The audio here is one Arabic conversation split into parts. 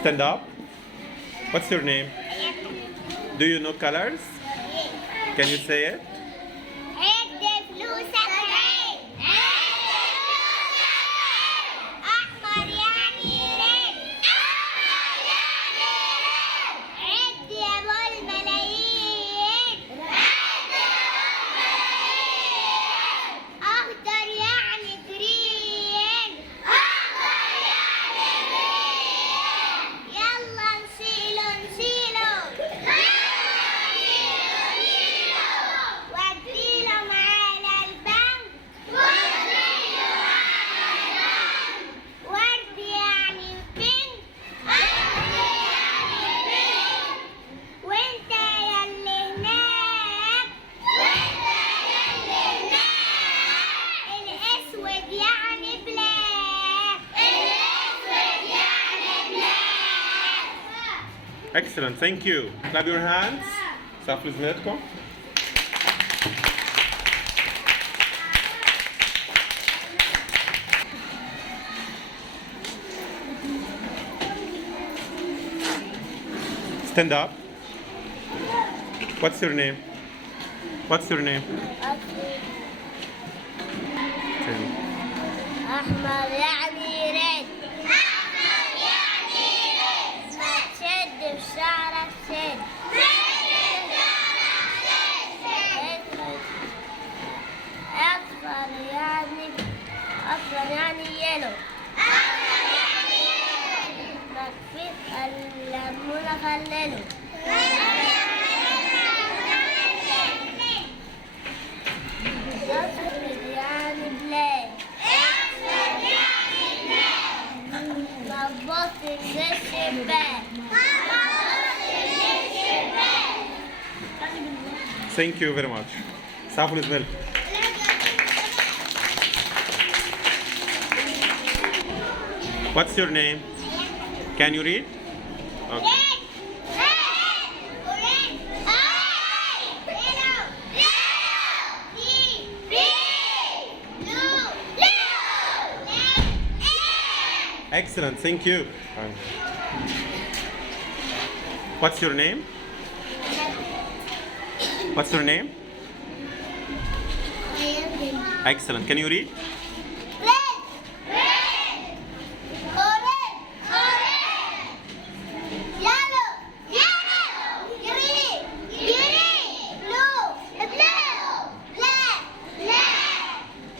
Stand up. What's your name? Do you know colors? Can you say it? عد فلوسك عد أحمر يعني رد عد يا أبو الملايين أخضر يعني جرين يلا نشيله واديلهم على البنك ورد يعني بنك وانت ياللي هناك الاسود يعني بلاك Excellent. Thank you. Clap your hands. سقفوا زميلاتكم. Stand up. What's your name? What's your name? Tell me. أحمر يعني رد ما تشد بشعرك شد أصفر يعني يلو مكفي الليمونة خلله أسود يعني بلاك ظبطت من الشباك Thank you very much. سقفوا لزميلكم. What's your name? Can you read? Okay. Excellent. Thank you. What's your name? What's your name? Excellent. Can you read?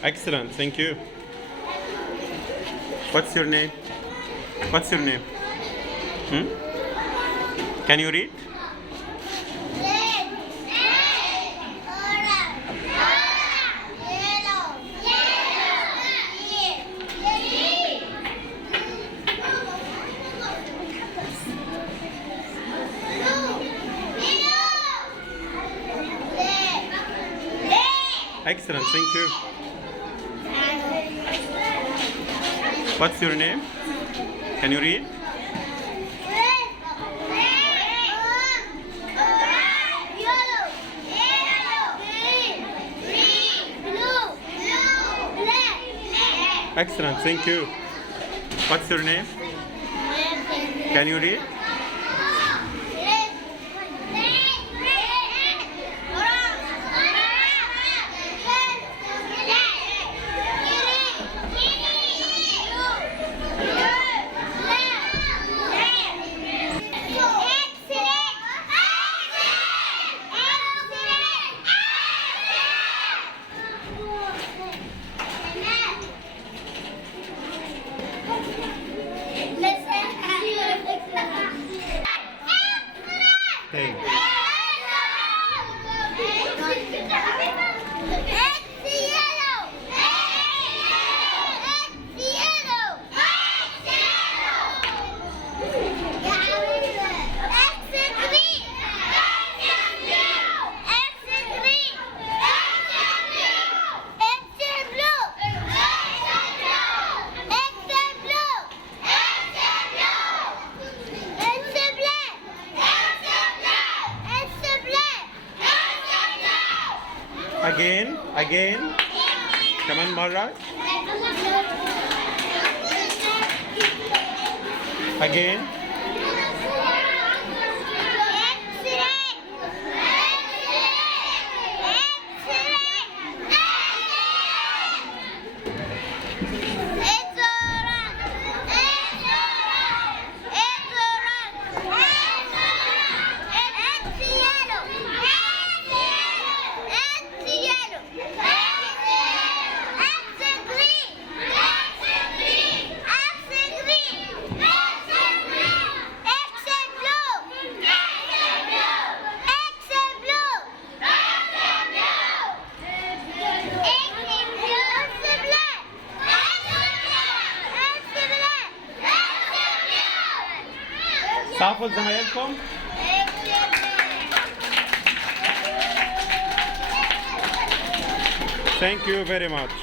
Excellent. Thank you. What's your name? What's your name? Can you read? Excellent. Thank you. What's your name? Can you read? Excellent. Thank you. What's your name? Can you read? Thank you. Again. كمان مرة. Again. صعبوا لزمايلكم؟ Thank you very much.